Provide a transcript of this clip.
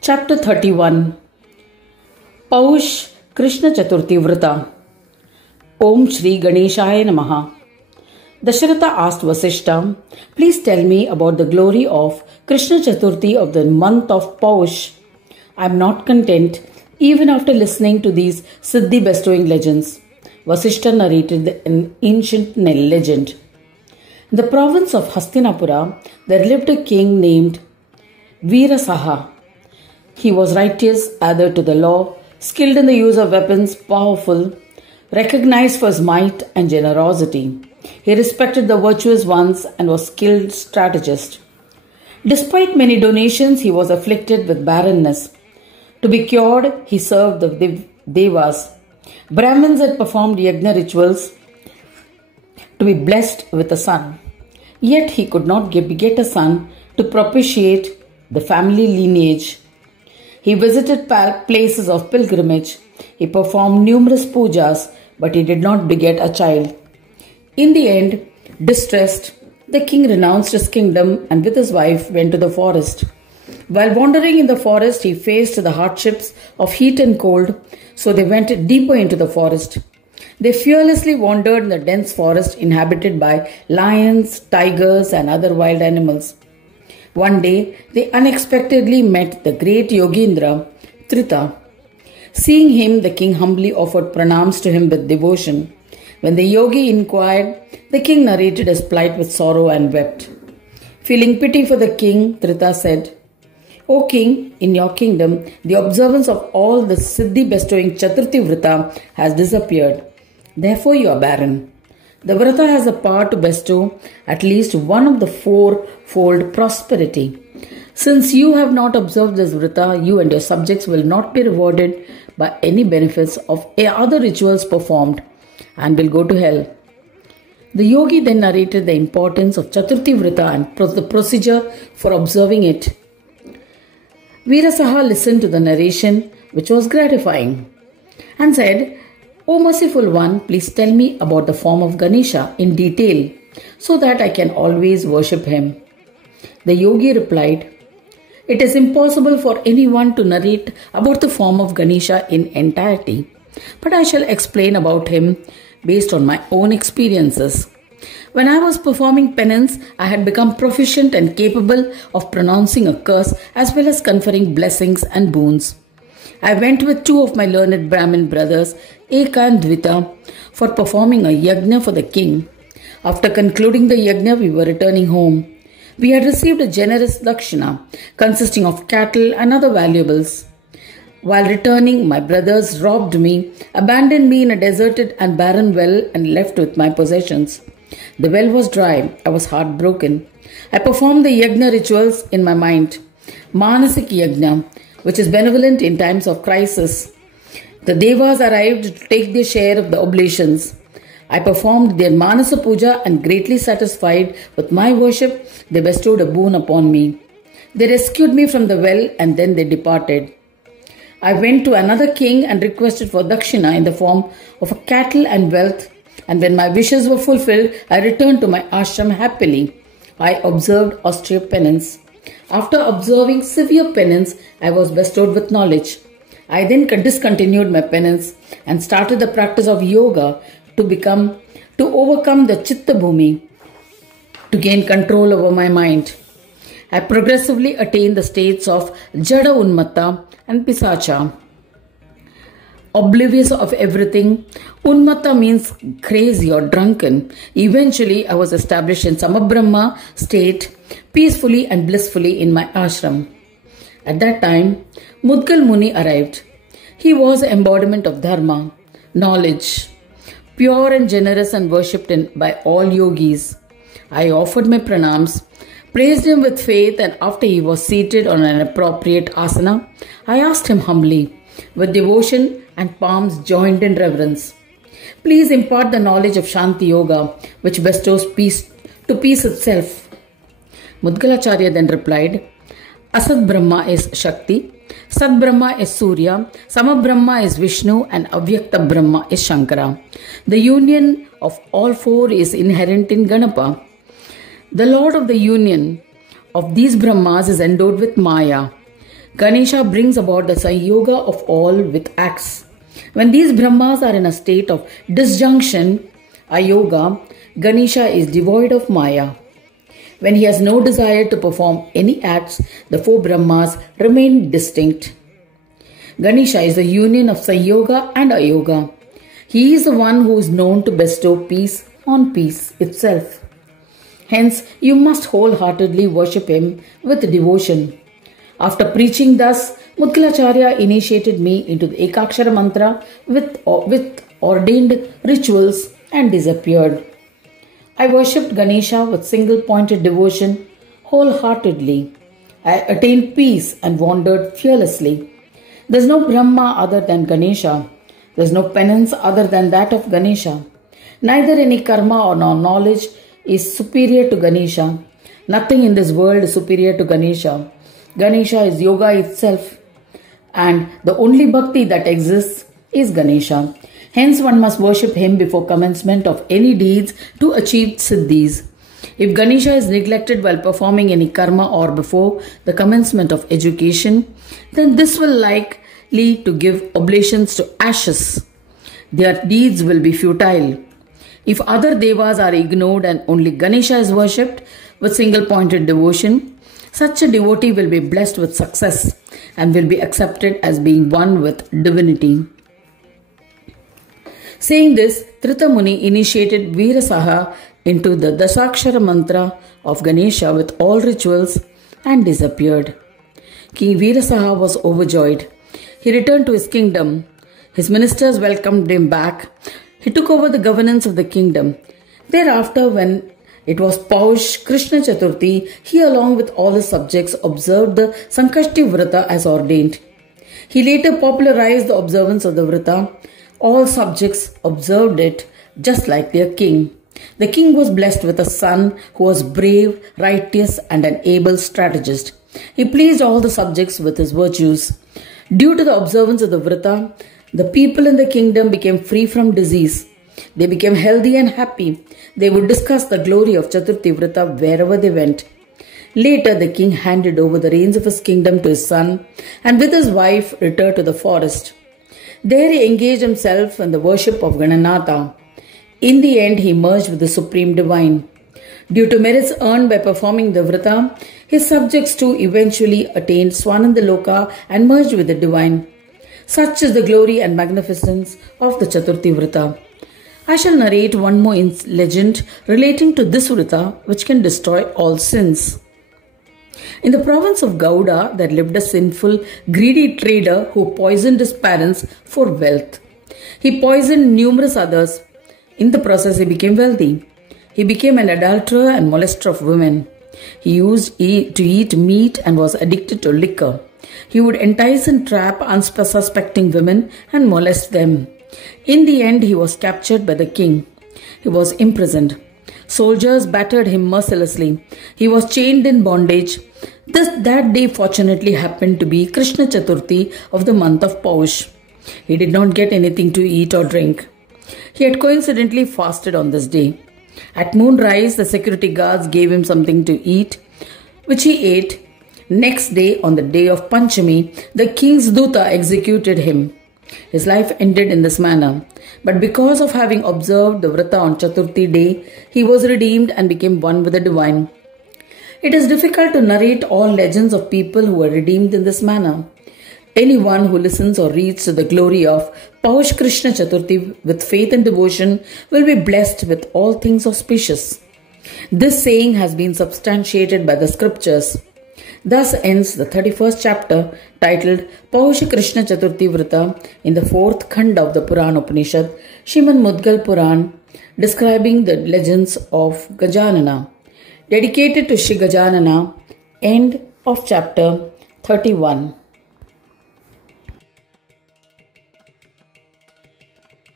Chapter 31 Paush Krishna Chaturthi Vrata. Om Shri Ganeshaya Namaha. Dasharatha asked Vasishta, "Please tell me about the glory of Krishna Chaturthi of the month of Paush. I am not content even after listening to these Siddhi bestowing legends." Vasishta narrated an ancient legend. In the province of Hastinapura, there lived a king named Veerasaha. He was righteous, adhered to the law, skilled in the use of weapons, powerful, recognized for his might and generosity. He respected the virtuous ones and was skilled strategist. Despite many donations, he was afflicted with barrenness. To be cured, he served the devas. Brahmins had performed yajna rituals to be blessed with a son. Yet he could not beget a son to propitiate the family lineage. He visited places of pilgrimage. He performed numerous pujas, but he did not beget a child. In the end, distressed, the king renounced his kingdom and with his wife went to the forest. While wandering in the forest, he faced the hardships of heat and cold, so they went deeper into the forest. They fearlessly wandered in the dense forest inhabited by lions, tigers, and other wild animals. One day, they unexpectedly met the great Yogendra, Trita. Seeing him, the king humbly offered pranams to him with devotion. When the yogi inquired, the king narrated his plight with sorrow and wept. Feeling pity for the king, Trita said, "O king, in your kingdom, the observance of all the Siddhi bestowing Chaturthi Vrata has disappeared. Therefore you are barren. The Vrata has the power to bestow at least one of the four-fold prosperity. Since you have not observed this Vrata, you and your subjects will not be rewarded by any benefits of other rituals performed and will go to hell." The yogi then narrated the importance of Chaturthi Vrata and the procedure for observing it. Veerasaha listened to the narration, which was gratifying, and said, "O merciful one, please tell me about the form of Ganesha in detail, so that I can always worship him." The yogi replied, "It is impossible for anyone to narrate about the form of Ganesha in entirety, but I shall explain about him based on my own experiences. When I was performing penance, I had become proficient and capable of pronouncing a curse as well as conferring blessings and boons. I went with two of my learned Brahmin brothers, Eka and Dvita, for performing a yajna for the king. After concluding the yajna, we were returning home. We had received a generous dakshina consisting of cattle and other valuables. While returning, my brothers robbed me, abandoned me in a deserted and barren well, and left with my possessions. The well was dry. I was heartbroken. I performed the yajna rituals in my mind. Manasik yajna, which is benevolent in times of crisis. The devas arrived to take their share of the oblations. I performed their Manasa Puja and greatly satisfied with my worship, they bestowed a boon upon me. They rescued me from the well and then they departed. I went to another king and requested for dakshina in the form of cattle and wealth, and when my wishes were fulfilled, I returned to my ashram happily. I observed austere penance. After observing severe penance, I was bestowed with knowledge. I then discontinued my penance and started the practice of yoga to overcome the Chitta Bhumi, to gain control over my mind. I progressively attained the states of Jada Unmatta and Pisacha. Oblivious of everything, Unmatta means crazy or drunken. Eventually, I was established in Samabrahma state, peacefully and blissfully in my ashram. At that time, Mudgal Muni arrived. He was the embodiment of dharma, knowledge, pure and generous and worshipped by all yogis. I offered my pranams, praised him with faith, and after he was seated on an appropriate asana, I asked him humbly, with devotion and palms joined in reverence, "Please impart the knowledge of Shanti Yoga, which bestows peace to peace itself." Mudgalacharya then replied, "Asad Brahma is Shakti, Sad Brahma is Surya, Sama Brahma is Vishnu, and Avyakta Brahma is Shankara. The union of all four is inherent in Ganapa. The Lord of the union of these Brahmas is endowed with Maya. Ganesha brings about the Sanyoga of all with acts. When these Brahmas are in a state of disjunction, Ayoga, Ganesha is devoid of Maya. When he has no desire to perform any acts, the four Brahmas remain distinct. Ganesha is the union of Sanyoga and Ayoga. He is the one who is known to bestow peace on peace itself. Hence, you must wholeheartedly worship him with devotion. After preaching thus, Mudgalacharya initiated me into the Ekakshara mantra with ordained rituals and disappeared. I worshipped Ganesha with single-pointed devotion wholeheartedly. I attained peace and wandered fearlessly. There is no Brahma other than Ganesha. There is no penance other than that of Ganesha. Neither any karma or knowledge is superior to Ganesha. Nothing in this world is superior to Ganesha. Ganesha is yoga itself, and the only bhakti that exists is Ganesha. Hence one must worship him before commencement of any deeds to achieve siddhis. If Ganesha is neglected while performing any karma or before the commencement of education, then this will likely to give oblations to ashes. Their deeds will be futile. If other devas are ignored and only Ganesha is worshipped with single-pointed devotion, such a devotee will be blessed with success and will be accepted as being one with divinity. Saying this, Trita Muni initiated Veerasaha into the Dasakshara mantra of Ganesha with all rituals and disappeared. King Veerasaha was overjoyed. He returned to his kingdom. His ministers welcomed him back. He took over the governance of the kingdom. Thereafter, when it was Paush Krishna Chaturthi, he along with all his subjects observed the Sankashti Vrata as ordained. He later popularized the observance of the Vrata. All subjects observed it just like their king. The king was blessed with a son who was brave, righteous, and an able strategist. He pleased all the subjects with his virtues. Due to the observance of the Vrata, the people in the kingdom became free from disease. They became healthy and happy. They would discuss the glory of Chaturthi Vrata wherever they went. Later, the king handed over the reins of his kingdom to his son and with his wife returned to the forest. There he engaged himself in the worship of Gananatha. In the end, he merged with the Supreme Divine. Due to merits earned by performing the Vrata, his subjects too eventually attained Swanandaloka and merged with the Divine. Such is the glory and magnificence of the Chaturthi Vrata. I shall narrate one more legend relating to this Vrata which can destroy all sins. In the province of Gauda, there lived a sinful, greedy trader who poisoned his parents for wealth. He poisoned numerous others. In the process, he became wealthy. He became an adulterer and molester of women. He used to eat meat and was addicted to liquor. He would entice and trap unsuspecting women and molest them. In the end, he was captured by the king. He was imprisoned. Soldiers battered him mercilessly. He was chained in bondage. That day fortunately happened to be Krishna Chaturthi of the month of Paush. He did not get anything to eat or drink. He had coincidentally fasted on this day. At moonrise, the security guards gave him something to eat, which he ate. Next day, on the day of Panchami, the king's Duta executed him. His life ended in this manner. But because of having observed the Vrata on Chaturthi day, he was redeemed and became one with the divine. It is difficult to narrate all legends of people who were redeemed in this manner. Anyone who listens or reads to the glory of Paush Krishna Chaturthi with faith and devotion will be blessed with all things auspicious. This saying has been substantiated by the scriptures. Thus ends the 31st chapter titled Paush Krishna Chaturthi Vrata in the 4th Khanda of the Purana Upanishad, Shrimad Mudgal Puran, describing the legends of Gajanana. Dedicated to Shri Gajanana. End of chapter 31.